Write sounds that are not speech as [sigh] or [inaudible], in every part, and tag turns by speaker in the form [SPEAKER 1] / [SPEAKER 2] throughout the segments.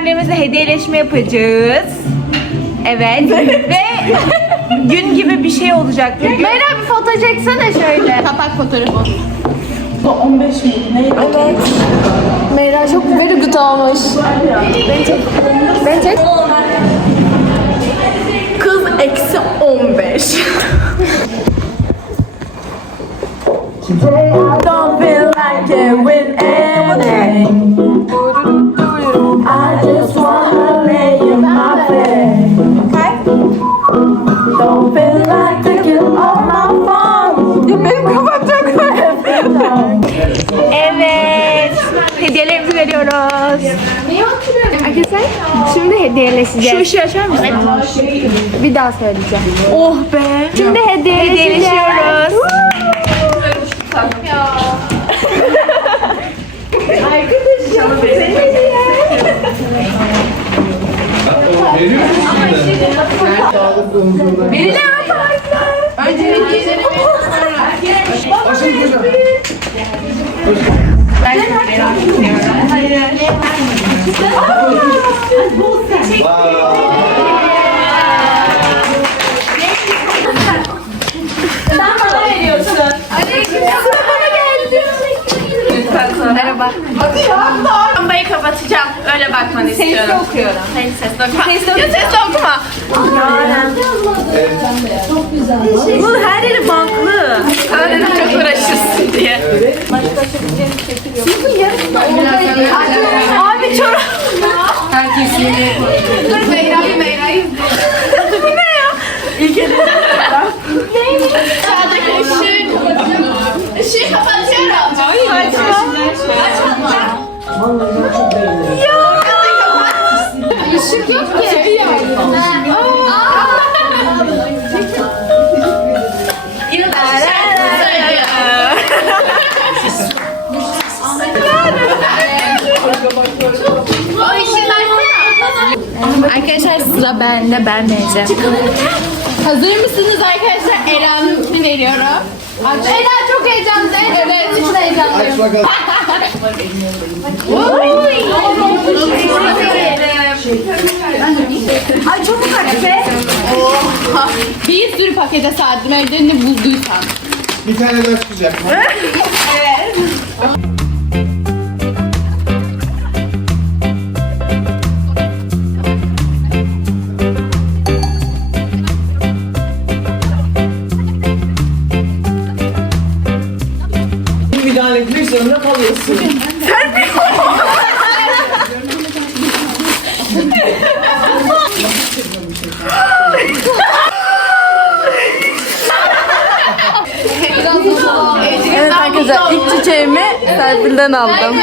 [SPEAKER 1] öğretmenlerimizle hediyeleşme yapacağız. Evet. [laughs] ve gün gibi bir şey olacak.
[SPEAKER 2] Meyra bir foto çeksene şöyle. Kapak fotoğrafı. 15 mi? Evet. Meyra çok very good olmuş. Ben çek. Ben çek.
[SPEAKER 1] Kız eksi 15. Don't feel like it with anything.
[SPEAKER 2] Hediyeleşeceğiz.
[SPEAKER 1] Şu ışığı açar mısın?
[SPEAKER 2] Bir daha söyleyeceğim.
[SPEAKER 1] Oh be.
[SPEAKER 2] Şimdi hediyeleşeceğiz.
[SPEAKER 1] Hediyeleşiyoruz. Ben çok merak ediyorum. Hayır. Hayır. Bol sen. Teşekkür.
[SPEAKER 3] Merhaba. Lambayı kapatacağım. Öyle bakmanı istiyorum. Sesli okuyorum. Hayır sesli okuma. Sesli, ya okuma.
[SPEAKER 1] Bu her yeri bantlı.
[SPEAKER 3] Dedim çok uğraşırsın diye.
[SPEAKER 1] Abi çorap.
[SPEAKER 3] Meyra'yı Meyra'yı.
[SPEAKER 1] Ne ya?
[SPEAKER 3] Sağdaki ışığı. Işığı kapatıyorum. Işık yok ki. Yine de şarkı söylüyor. O işinden
[SPEAKER 2] Arkadaşlar sıra bende ben vereceğim.
[SPEAKER 3] Hazır mısınız arkadaşlar? İsmini veriyorum. Ela çok heyecanlı. Evet. Çok heyecanlıyım.
[SPEAKER 4] Aç bakalım.
[SPEAKER 1] Ay çok ufak be.
[SPEAKER 3] Bir sürü pakete sardım evde ne bulduysan.
[SPEAKER 4] Bir tane daha çıkacak.
[SPEAKER 5] müdahale zorunda kalıyorsun.
[SPEAKER 2] Evet arkadaşlar ilk çiçeğimi Serpil'den aldım.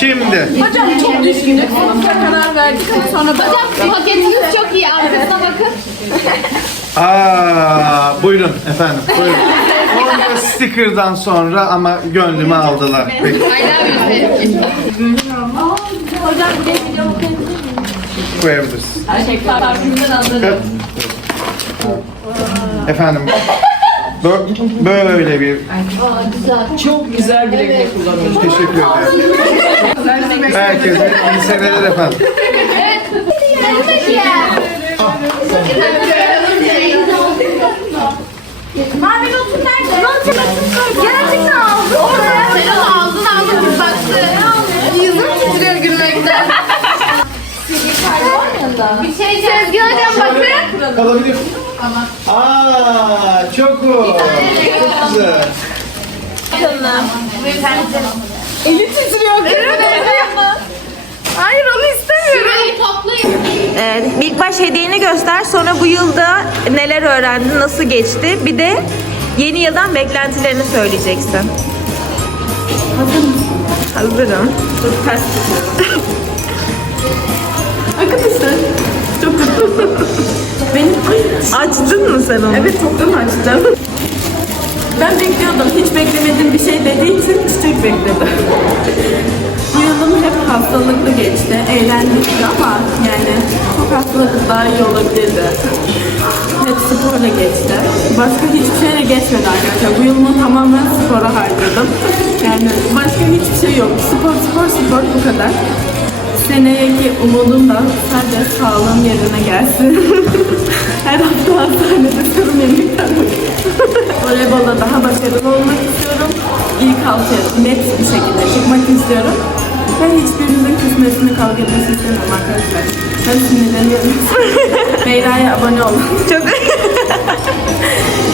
[SPEAKER 4] Şimdi
[SPEAKER 3] Çok düşündük. Karar verdik ama sonra Hocam paketiniz çok iyi. Arkasına bakın.
[SPEAKER 4] Aa, buyurun efendim. Buyurun. Sticker'dan sonra ama gönlümü aldılar. Peki. Koyabiliriz. Evet. Efendim. bö- Böyle bir
[SPEAKER 5] Çok güzel bir renk kullanmış.
[SPEAKER 4] teşekkür ederim. Herkese iyi seneler efendim.
[SPEAKER 1] Mavi
[SPEAKER 3] Bir şey Sezgin hocam bakın.
[SPEAKER 4] Kalabilir. Aa, çok o. Çok güzel.
[SPEAKER 1] Hayır onu istemiyorum.
[SPEAKER 3] Şurayı toplayın.
[SPEAKER 1] Evet, ilk baş hediyeni göster. Sonra bu yılda neler öğrendin, nasıl geçti? Bir de yeni yıldan beklentilerini söyleyeceksin. Hazır mısın? Hazırım. Dur ters tutuyorum. [laughs] Arkadaşlar çok Benim açtın mı sen onu? Evet çoktan açtım. Ben bekliyordum. Hiç beklemediğim bir şey dediği için çiçek bekledim. Bu yılım hep hastalıklı geçti. Eğlendik ama yani çok hastalıklı daha iyi olabilirdi.
[SPEAKER 2] hep sporla geçti. Başka hiçbir şeyle geçmedi arkadaşlar. Bu yılımı tamamen spora harcadım. Yani başka hiçbir şey yok. Spor, spor, spor bu kadar. Seneyeki umudum da sadece sağlığım yerine gelsin. [laughs] Her hafta hastanede serum yemekten Voleybolda daha başarılı olmak istiyorum. İlk altıya net bir şekilde çıkmak istiyorum. Ben hiçbirinizin küsmesini kavga etmesini istemiyorum arkadaşlar. Ben sinirleniyorum. [laughs] Meyra'ya abone olun. Çok [laughs]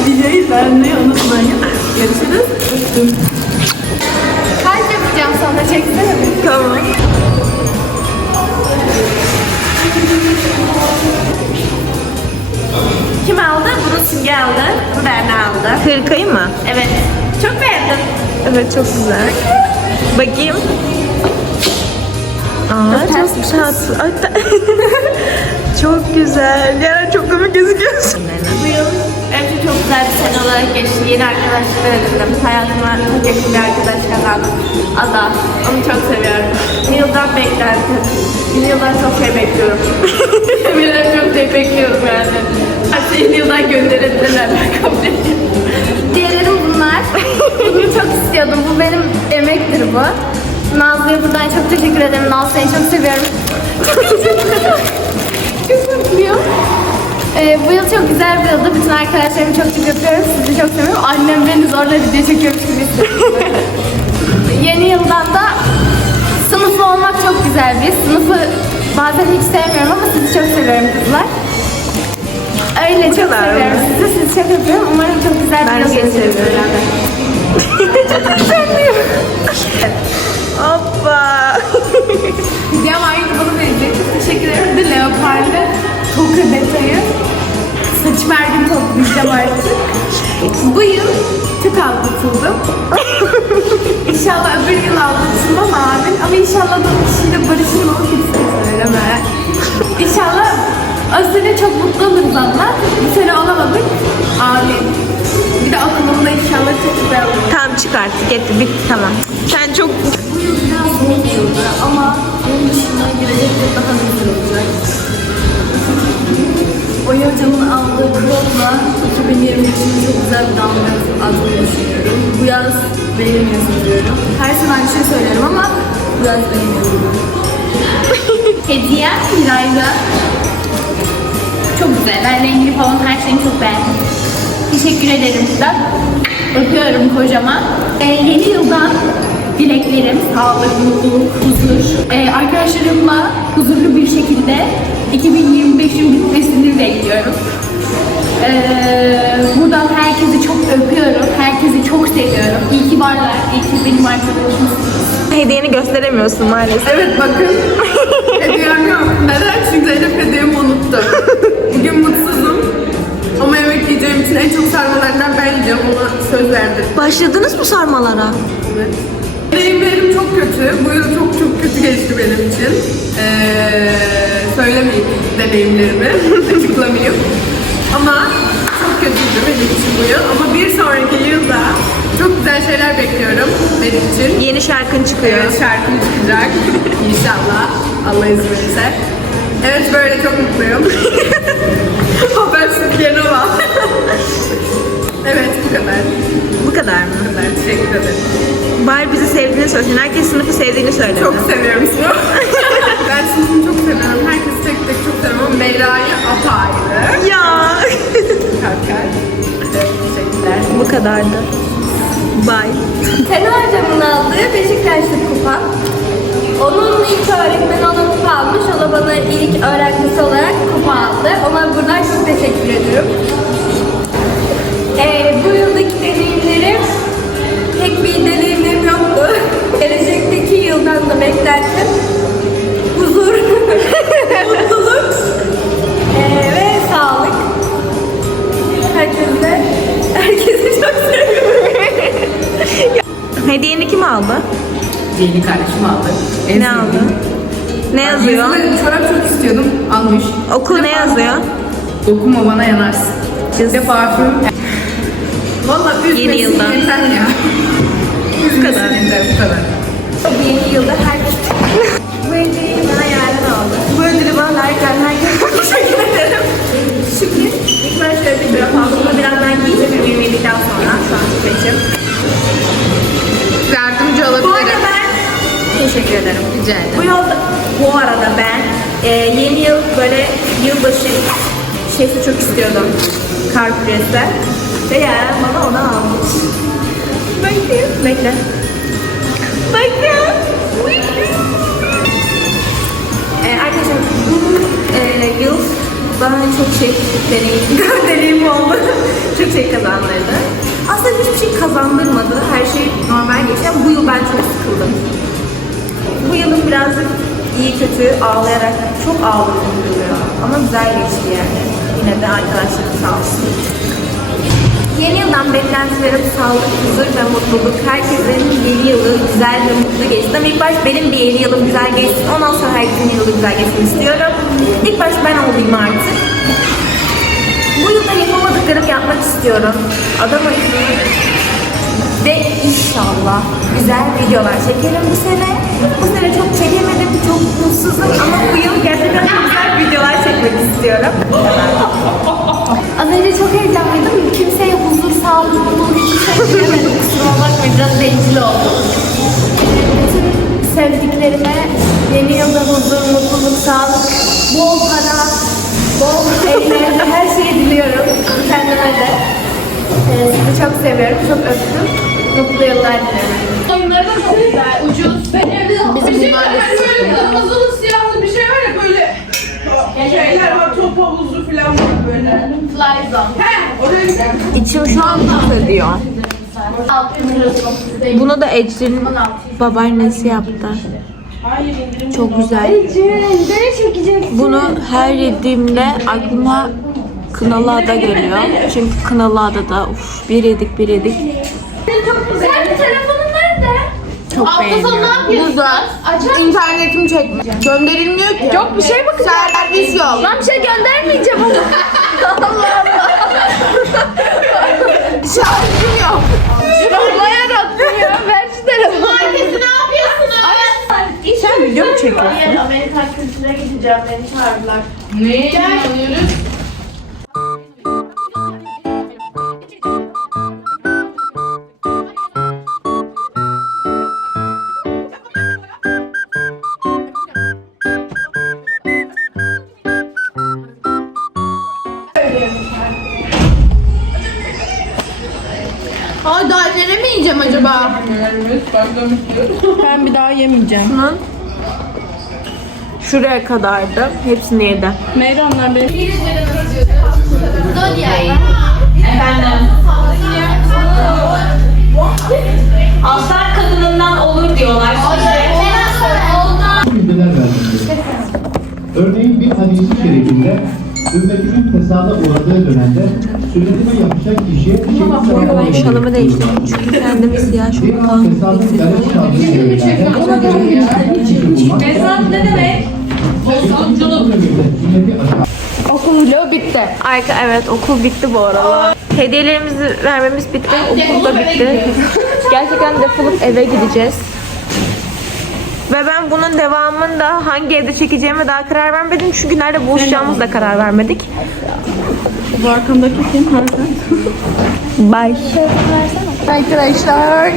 [SPEAKER 2] Videoyu beğenmeyi unutmayın. Görüşürüz. Öptüm.
[SPEAKER 3] Kalp yapacağım sana çeksene.
[SPEAKER 2] Tamam.
[SPEAKER 1] Hırkayı mı?
[SPEAKER 2] Evet. Çok beğendim.
[SPEAKER 1] Evet çok güzel. Bakayım. Aa, çok tatlı. Ay, ta- [laughs] çok güzel. Ya çok komik gözüküyorsun.
[SPEAKER 2] Bu yıl bence çok güzel bir sene olarak geçti. Yeni arkadaşlıklar edindim. Hayatıma çok yakın bir arkadaş kazandım. Ada. Onu çok seviyorum. Bir yıldan beklentim. Bir yıldan çok şey bekliyorum. [laughs] Yeminle çok şey bekliyorum yani. Her şeyi yıldan gönderebilirler. Ben kabul.
[SPEAKER 3] Diğerlerim bunlar. Bunu çok istiyordum. Bu benim emektir bu. Nazlı'ya buradan çok teşekkür ederim. Nazlı seni çok seviyorum. çok mutluyum. Ee, bu yıl çok güzel bir yıldı. Bütün arkadaşlarımı çok çok öpüyorum. Sizi çok seviyorum. Annem beni zorla video çekiyormuş gibi. Yeni yıldan da sınıflı olmak çok güzel bir. Sınıfı bazen hiç sevmiyorum ama sizi çok seviyorum kızlar. Öyle çok seviyorum sizi. Sizi çok öpüyorum. Umarım çok güzel bir yıl geçiririz beraber.
[SPEAKER 1] Hoppa.
[SPEAKER 3] Hediyem aynı bana verecek. Teşekkür ederim. Bir de leoparlı toka detayı. Saçımı her gün toplayacağım artık. Bu yıl çok aldatıldım. inşallah öbür yıl aldatılmam amin. Ama inşallah barışırım ama kimseye söylemem. İnşallah sene çok mutlu oluruz ama bu sene olamadık. Amin. Bir de okulumda inşallah çok güzel olur.
[SPEAKER 1] Tamam çık artık yetti bitti tamam. Sen çok
[SPEAKER 2] Bu yıl biraz zor bir yıldı ama onun dışında gelecek yıl daha güzel olacak. Oya hocamın aldığı kodla 2023'ün çok güzel bir damga atmayı düşünüyorum. Bu yaz benim yazım diyorum. Her sene aynı şey söylerim ama bu yaz benim yazım. [laughs]
[SPEAKER 3] Hediye Miray'da. Çok güzel. Ben rengini falan her şeyini çok beğendim. Teşekkür ederim size. Öpüyorum kocaman. Ee, yeni yıldan dileklerim sağlık, mutluluk, huzur. Ee, arkadaşlarımla huzurlu bir şekilde 2025'in bitmesini bekliyorum. Ee, buradan herkesi çok öpüyorum. Herkesi çok seviyorum. İyi ki varlar. İyi ki benim arkadaşımsınız.
[SPEAKER 1] hediyeni gösteremiyorsun maalesef.
[SPEAKER 2] Evet bakın. [laughs] Hediyem yok. Neden? Çünkü Zeynep hediyemi unuttu. [laughs] Bugün mutsuzum. Ama yemek yiyeceğim için en çok sarmalardan ben yiyeceğim. Ona söz verdim.
[SPEAKER 1] Başladınız mı sarmalara?
[SPEAKER 2] Evet. Deneyimlerim çok kötü. Bu yıl çok çok kötü geçti benim için. Ee, söylemeyeyim deneyimlerimi. [laughs] Açıklamayayım. Ama çok kötüydü benim için bu yıl. Ama bir sonraki yılda çok güzel şeyler bekliyorum benim için.
[SPEAKER 1] Yeni şarkın çıkıyor.
[SPEAKER 2] Evet şarkım çıkacak. İnşallah. Allah izin verirse. Evet böyle çok mutluyum. [laughs] [laughs] Habersiz yeni olan. [laughs] evet bu kadar.
[SPEAKER 1] Bu kadar mı?
[SPEAKER 2] Bu kadar. Teşekkür ederim.
[SPEAKER 1] Bari bizi sevdiğini söylesin. Herkes sınıfı sevdiğini söyledi.
[SPEAKER 2] Çok seviyorum sınıf. [laughs] ben sınıfımı çok seviyorum. Herkesi tek tek çok seviyorum ama Meyra'yı apayrı.
[SPEAKER 1] Ya.
[SPEAKER 2] Kalk kalk. Evet, teşekkürler.
[SPEAKER 1] Bu kadardı. Bye.
[SPEAKER 3] Sena hocamın aldığı Beşiktaşlı kupa. Onun ilk öğretmeni ona kupa almış. O da bana ilk öğrencisi olarak kupa aldı. Ona buradan çok teşekkür ediyorum. Ee, bu yıldaki deneyimlerim pek bir deneyimim yoktu. [laughs] Gelecekteki yıldan da beklentim huzur, [laughs] mutluluk ee, ve sağlık. Herkese, herkesi çok seviyorum.
[SPEAKER 1] Hediyeni kim aldı?
[SPEAKER 5] Yeni kardeşim aldı. En
[SPEAKER 1] Ne aldı? Ne yazıyor?
[SPEAKER 2] Yüzüme çorap çok istiyordum. Almış.
[SPEAKER 1] Oku ne yazıyor?
[SPEAKER 2] Dokunma bana yanarsın. Bir de parfüm. [laughs] Valla üzmesin
[SPEAKER 1] Yeni yıldan.
[SPEAKER 2] yeter ya. bu kadar. Yeter bu kadar.
[SPEAKER 6] Rica ederim.
[SPEAKER 2] Bu yolda bu arada ben e, yeni yıl böyle yılbaşı şeysi çok istiyordum. Kar küresi. Ve yani bana onu almış. Bekle. Bekle. Bekle. E, arkadaşlar bu e, yıl bana çok şey deneyim, [laughs] deneyim oldu. çok şey kazandırdı. Aslında hiçbir şey kazandırmadı. Her şey normal ama bu yıl ben çok sıkıldım. Bu yılın birazcık iyi kötü ağlayarak çok ağladım duruyor. Ama güzel geçti yani. Yine de arkadaşlarım sağ olsun. Yeni yıldan beklentilerim sağlık, huzur ve mutluluk. Herkesin yeni yılı güzel ve mutlu geçsin. Ama ilk baş benim bir yeni yılım güzel geçsin. Ondan sonra herkesin yeni yılı güzel geçsin istiyorum. İlk baş ben olayım artık. Bu yılda yapamadıklarımı yapmak istiyorum. Adam akıllı ve inşallah güzel videolar çekerim bu sene. Bu sene çok çekemedim, çok mutsuzum ama bu yıl gerçekten güzel videolar çekmek istiyorum.
[SPEAKER 3] Az önce çok heyecanlıydım. Kimseye huzur, sağlık, mutluluk hiçbir şey diyemedim. Kusura bakmayın biraz bencil oldum. Bütün sevdiklerime yeni yılda huzur, mutluluk, sağlık, bol para, bol eğlence, her şeyi diliyorum. Kendime de. Ee, sizi çok seviyorum, çok öptüm. Mutlu yıllar dilerim.
[SPEAKER 6] Onları da çok güzel, ucuz. Bizim bunlar
[SPEAKER 7] Böyle kırmızılı siyahlı bir şey var ya böyle şeyler var top havuzu falan var böyle.
[SPEAKER 6] Fly zone.
[SPEAKER 7] He oraya gidelim.
[SPEAKER 1] İçim şu an çok ediyor. Bunu da Ecrin babaannesi yaptı. Çok güzel. Bunu her yediğimde aklıma Kınalı Ada geliyor. Çünkü Kınalı Ada'da uf bir yedik bir yedik. Çok beğeniyorum.
[SPEAKER 6] Açar
[SPEAKER 1] İnternetim çekmiyor. Gönderilmiyor ki. Yok bir şey bakın. Servis yok.
[SPEAKER 3] Ben bir şey göndermeyeceğim ama. [laughs]
[SPEAKER 1] Şarjım yok. Şuraya atmıyor. Ver şu telefonu.
[SPEAKER 6] Markesi ne yapıyorsunuz?
[SPEAKER 1] Sen video mu çekiyorsun?
[SPEAKER 3] Hayır, Amerikan kültüre gideceğim. Beni çağırdılar.
[SPEAKER 6] Ne alıyoruz?
[SPEAKER 1] Yemeyeceğim. Şunun şuraya kadardı. Hepsini yedim.
[SPEAKER 3] Zodiac.
[SPEAKER 2] Aslan kadınından olur diyorlar.
[SPEAKER 8] Örneğin bir hadisi şerifinde ümmetimin fesada uğradığı dönemde sünnetime yapacak kişiye şehit
[SPEAKER 1] Şalımı değiştirdim çünkü kendimi siyah
[SPEAKER 8] Bir
[SPEAKER 1] falan
[SPEAKER 8] fesadın
[SPEAKER 1] hissediyorum.
[SPEAKER 8] garip çaldığı yerlerde Fesat ne demek? Sünneti
[SPEAKER 1] Okul bitti. Arka evet okul bitti bu arada. Hediyelerimizi vermemiz bitti. Okul da bitti. Gerçekten defolup eve gideceğiz. Ve ben bunun devamını da hangi evde çekeceğime daha karar vermedim. Çünkü nerede buluşacağımız da karar vermedik. Bu arkamdaki kim? Bye. Arkadaşlar.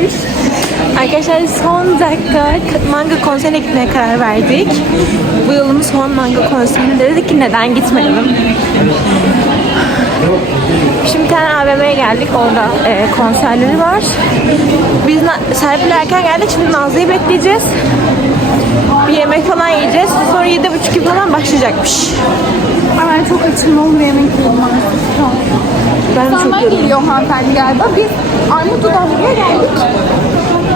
[SPEAKER 1] Arkadaşlar son dakika manga konserine gitmeye karar verdik. Bu yılın son manga konserine de dedik ki neden gitmeyelim. AVM'ye geldik. Orada e, konserleri var. Biz Serpil erken geldik. Şimdi Nazlı'yı bekleyeceğiz. Bir yemek falan yiyeceğiz. Sonra yedi buçuk gibi falan başlayacakmış.
[SPEAKER 6] Ben çok açım olmuyor yemek yiyorum
[SPEAKER 1] Ben çok
[SPEAKER 6] Sağdan geliyor hanımefendi galiba. Biz Armut Dudaklı'ya geldik.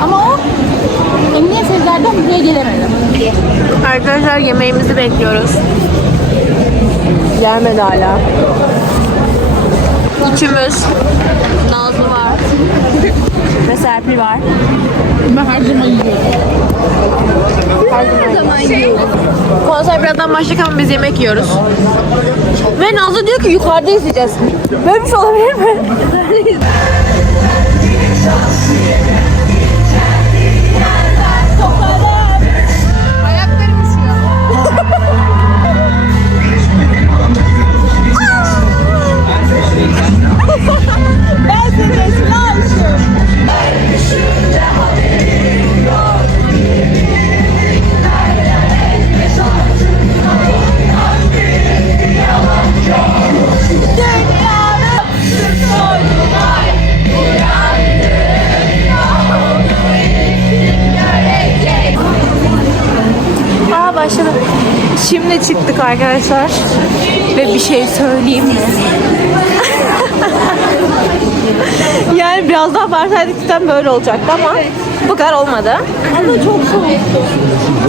[SPEAKER 6] Ama o Emniyet Sezer'den buraya gelemedi.
[SPEAKER 1] Arkadaşlar yemeğimizi bekliyoruz. Gelmedi hala. Üçümüz. Nazlı var. Ve Serpil var.
[SPEAKER 6] Ben her zaman yiyorum.
[SPEAKER 1] Her zaman yiyoruz. Konser birazdan başlayacak ama biz yemek yiyoruz. Ve Nazlı diyor ki yukarıda izleyeceğiz. Böyle bir şey olabilir mi? Böyle olacaktı ama bu kadar olmadı. Ama çok soğuktu.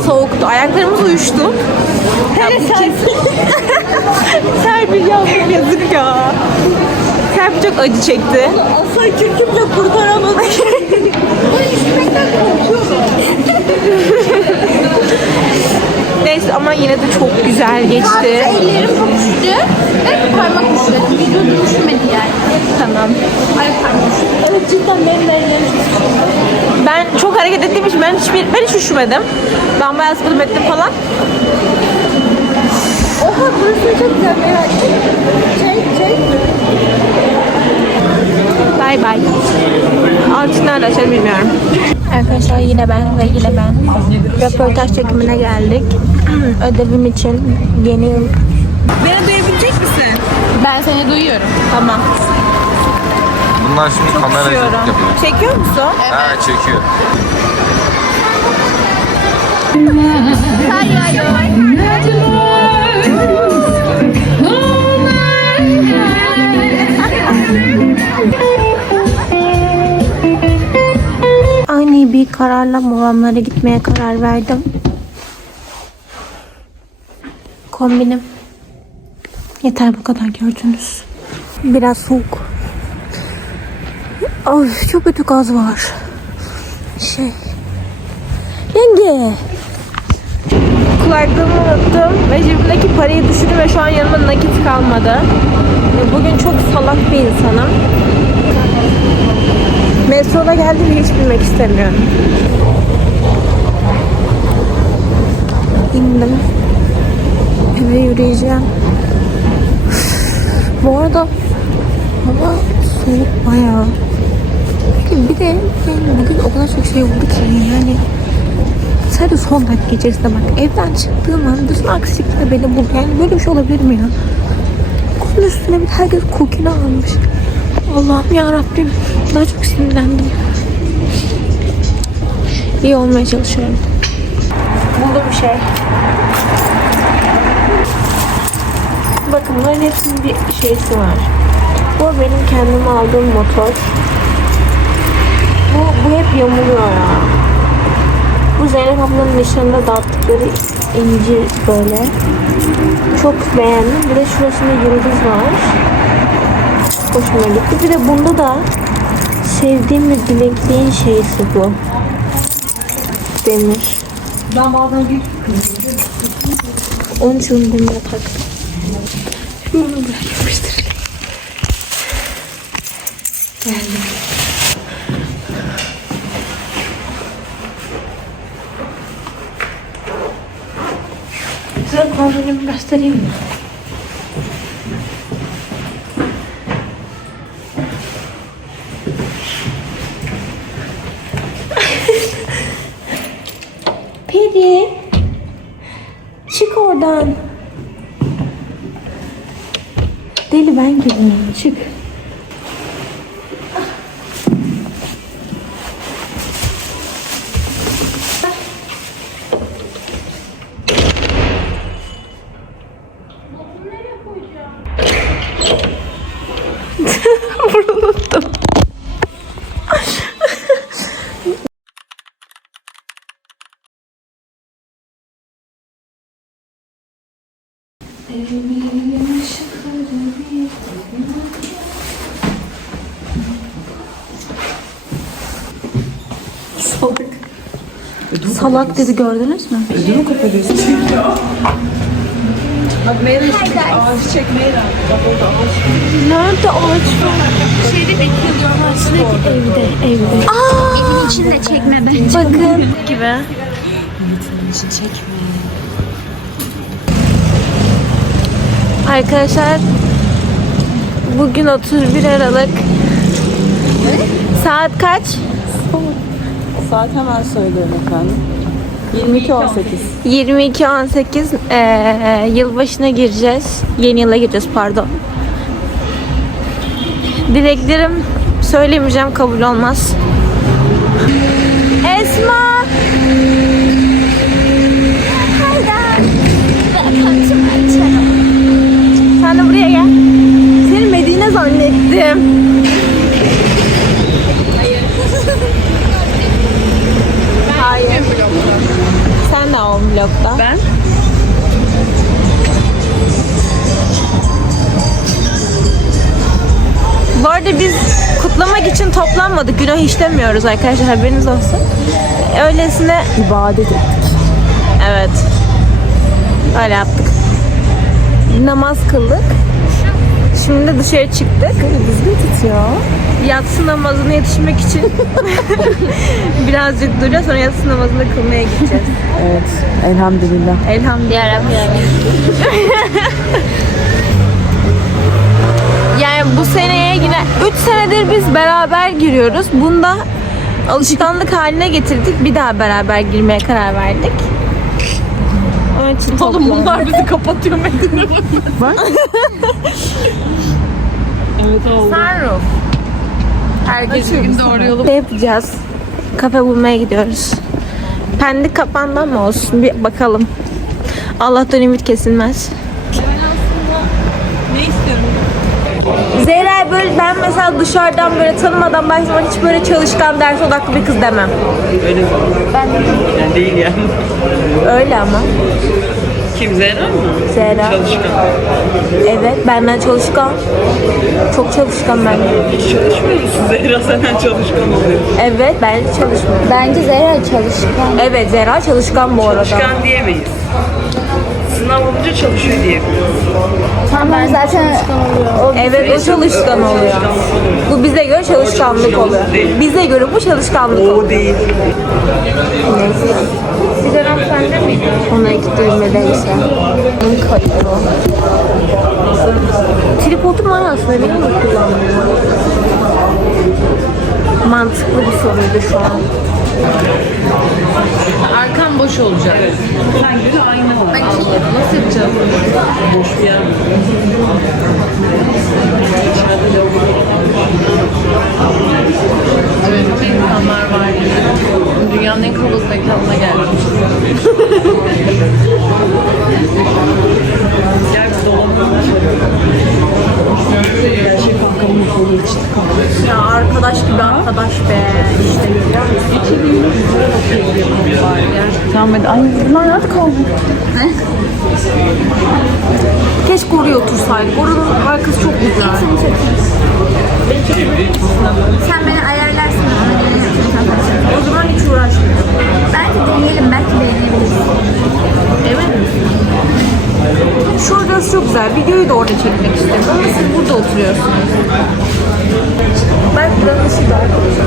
[SPEAKER 1] Soğuktu. Ayaklarımız uyuştu. Hele sen. [laughs] Serpil yavrum yazık ya. Serpil çok acı çekti. Asla kürkümle kurtaramadım. [laughs] [laughs] Neyse ama yine de çok güzel geçti.
[SPEAKER 3] Ellerim çok üşüdü ve parmak üşüdü. Vücudum üşümedi yani.
[SPEAKER 1] Tamam.
[SPEAKER 3] Ayak parmak.
[SPEAKER 1] Evet cidden benim de ellerim Ben çok hareket ettiğim için ben hiçbir ben hiç üşümedim. Ben bayağı sıkıldım ettim falan.
[SPEAKER 6] Oha burası çok güzel merak ettim. Çek çek.
[SPEAKER 1] Bay bay. Artık nerede açarım bilmiyorum. Arkadaşlar yine ben ve yine ben röportaj çekimine geldik. [clears throat] Ödevim için yeni yıl. Beni duyabilecek misin?
[SPEAKER 3] Ben seni duyuyorum.
[SPEAKER 1] Tamam.
[SPEAKER 9] Bunlar şimdi kameracılık yapıyor.
[SPEAKER 1] Çekiyor musun?
[SPEAKER 9] Ha çekiyor.
[SPEAKER 1] Ani bir kararla molamlara gitmeye karar verdim. Kombinim. Yeter bu kadar gördünüz. Biraz soğuk. Of çok kötü gaz var. Şey. Yenge. Kulaklığımı unuttum ve cebimdeki parayı düşürdüm ve şu an yanımda nakit kalmadı. Bugün çok salak bir insanım. Metroda geldim hiç bilmek istemiyorum. İndim. Eve yürüyeceğim. Bu arada hava soğuk bayağı. Bir de bugün o kadar çok şey oldu ki yani sadece son dakika içerisinde bak evden çıktığım an bütün aksilikler beni buldu. Yani böyle bir şey olabilir mi ya? Bunun üstüne bir herkes kokini almış. Allah'ım ya Rabbim. Daha çok sinirlendim. İyi olmaya çalışıyorum. Buldum bir şey. Bakın bunların hepsinin bir şeysi var. Bu benim kendim aldığım motor. Bu, bu hep yamuluyor ya. Bu Zeynep ablanın nişanında dağıttıkları incir böyle. Çok beğendim. Bir de şurasında yıldız var. Hoşuma gitti. Bir de bunda da sevdiğim bir bilekliğin şeysi bu. Demir. Ben bazen bir Onun için bunu taktım. Şimdi bunu buraya yapıştırayım. Geldim. Size kombinimi göstereyim mi? Deli ben gibi. Çık. Salak dedi gördünüz mü? Ödümü kapatıyorsun. Bak Meyra ağaç çek Meyra. Nerede ağaç var?
[SPEAKER 3] Şeyde bekliyorlar sürekli evde, evde.
[SPEAKER 1] Aa,
[SPEAKER 3] Evin içinde çekme bence.
[SPEAKER 1] bakın. [laughs] Gibi. Arkadaşlar bugün 31 Aralık. Saat kaç?
[SPEAKER 5] Saat hemen söylüyorum efendim. 22-18.
[SPEAKER 1] 22-18 eee, yılbaşına gireceğiz. Yeni yıla gireceğiz pardon. Dileklerim söylemeyeceğim kabul olmaz. Esma!
[SPEAKER 3] Sen
[SPEAKER 1] de buraya gel. Seni Medine zannettim. Vlogda. Ben? Bu arada biz kutlamak için toplanmadık. Günah işlemiyoruz arkadaşlar haberiniz olsun. Öylesine ibadet ettik. Evet. Öyle yaptık. Namaz kıldık. Şimdi de dışarı çıktık. Düzgün tutuyor. Yatsı namazına yetişmek için [laughs] birazcık duracağız. Sonra yatsı namazını kılmaya gideceğiz.
[SPEAKER 5] Evet. Elhamdülillah.
[SPEAKER 1] Elhamdülillah. [laughs] Yani bu seneye yine 3 senedir biz beraber giriyoruz. Bunda alışkanlık haline getirdik. Bir daha beraber girmeye karar verdik. Onun için Oğlum bunlar bizi kapatıyor Medine. Bak. evet oldu. Sunroof. Herkes bir gün doğru yolu Ne yapacağız? Kafe bulmaya gidiyoruz. Pendik kapandan mı olsun? Bir bakalım. Allah'tan ümit kesilmez. Zehra böyle ben mesela dışarıdan böyle tanımadan ben zaman hiç böyle çalışkan ders odaklı bir kız demem.
[SPEAKER 5] Öyle mi? Yani değil yani.
[SPEAKER 1] Öyle ama.
[SPEAKER 5] Kim Zehra mı?
[SPEAKER 1] Zehra.
[SPEAKER 5] Çalışkan.
[SPEAKER 1] Evet benden çalışkan. Çok çalışkan ben.
[SPEAKER 5] Hiç çalışmıyor musun Zehra senden çalışkan oluyor.
[SPEAKER 1] Evet ben çalışmıyorum.
[SPEAKER 3] Bence Zehra çalışkan.
[SPEAKER 1] Evet Zehra çalışkan bu arada.
[SPEAKER 5] Çalışkan diyemeyiz. Sınav olunca çalışıyor diyebiliriz.
[SPEAKER 3] Tamam zaten
[SPEAKER 1] Evet o çalışkan oluyor. Bu bize göre çalışkanlık oluyor. Bize göre bu çalışkanlık oluyor.
[SPEAKER 5] O değil.
[SPEAKER 1] Sigaram sende miydi? Ona gittiğimdeyse. En kayıp o. Tripodum var aslında. Niye onu kullanmıyorum? Mantıklı bir soruydu şu an.
[SPEAKER 7] Boş olacak.
[SPEAKER 5] Sen göre aynı oldu.
[SPEAKER 7] Nasıl yapacağız?
[SPEAKER 5] Boş bir yer.
[SPEAKER 7] Evet, çok insanlar var. Dünyanın en kalabalık mekanına geldik. [laughs]
[SPEAKER 5] Gel bir dolanalım. Gerçek kankamın içti kanka.
[SPEAKER 1] Ya arkadaş gibi arkadaş be. İşte görüyor musun?
[SPEAKER 5] Tamam hadi. Ay bunlar nerede kaldı?
[SPEAKER 1] Keşke oraya otursaydık. Oranın arkası çok güzel.
[SPEAKER 3] sen beni ayarlarsın. ona göre yapacağım.
[SPEAKER 1] O zaman hiç uğraşmıyorum.
[SPEAKER 3] Belki deneyelim, belki beğenebiliriz.
[SPEAKER 1] Şurası çok güzel. Videoyu da orada çekmek istedim ama siz burada oturuyorsunuz. Ben buranın ışığı daha güzel.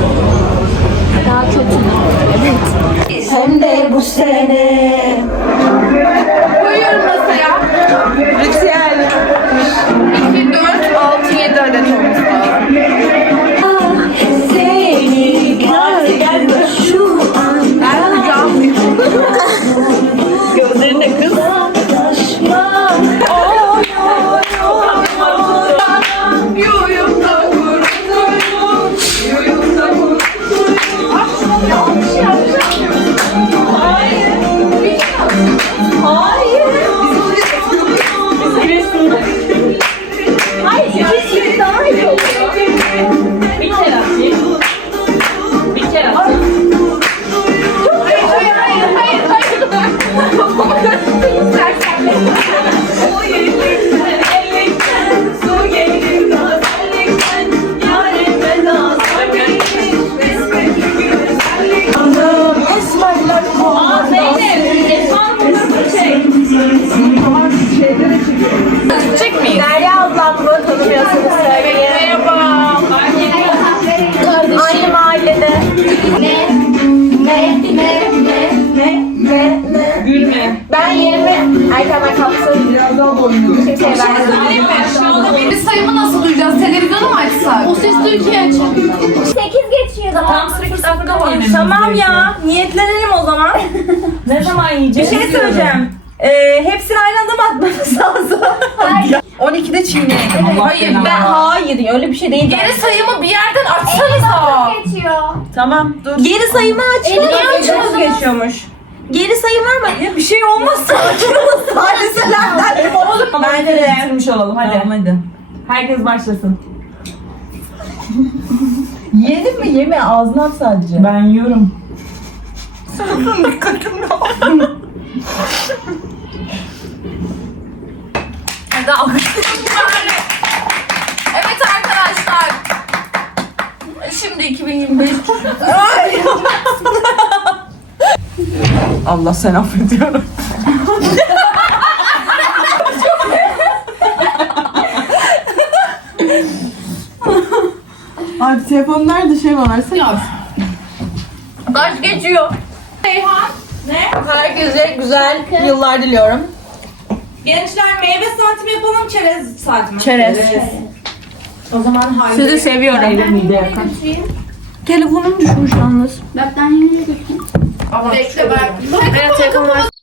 [SPEAKER 1] Daha kötü. Evet. Hem de bu sene.
[SPEAKER 7] Koyuyorum masaya.
[SPEAKER 1] Ritüel.
[SPEAKER 7] 2, 4, 6, 7 adet olması lazım.
[SPEAKER 1] Vermedim.
[SPEAKER 7] Biz sayımı nasıl duyacağız? Televizyonu mu açsak? O ses Türkiye açın.
[SPEAKER 3] 8 geçiyor da.
[SPEAKER 1] Tam 8 dakika boyunca. Tamam ya. Niyetlenelim o zaman. [laughs] ne zaman yiyeceğiz? Bir şey söyleyeceğim. Ee, hepsini aynı anda mı atmamız [laughs] lazım? Hayır.
[SPEAKER 7] 12'de çiğneyelim. Hayır
[SPEAKER 1] Ben hayır öyle bir şey değil.
[SPEAKER 7] Geri sayımı bir yerden açsanıza.
[SPEAKER 3] geçiyor.
[SPEAKER 5] Tamam dur.
[SPEAKER 1] Geri sayımı aç. Niye
[SPEAKER 3] geçiyor.
[SPEAKER 1] geçiyormuş? Geri sayım var mı? Ya bir şey olmazsa [laughs] açılırız hadiselerden. Oğlum bence de.
[SPEAKER 5] Bitirmiş olalım hadi. Tamam hadi. Herkes başlasın. [laughs] Yedin mi? Yeme ağzına at sadece. Ben yiyorum.
[SPEAKER 2] Hadi alkışlayalım bari. Evet arkadaşlar. Şimdi 2025 [laughs]
[SPEAKER 5] Allah sen affediyorum. Abi telefon nerede şey var versene.
[SPEAKER 2] Kaç geçiyor.
[SPEAKER 5] Herkese güzel yıllar diliyorum.
[SPEAKER 7] Gençler meyve saati mi yapalım çerez saati mi?
[SPEAKER 5] Çerez.
[SPEAKER 7] O zaman haydi.
[SPEAKER 5] Sizi seviyorum. Telefonum düşmüş yalnız.
[SPEAKER 2] Bak ben yine götüreyim.
[SPEAKER 7] Bekle ben.
[SPEAKER 1] Berat telefonum var.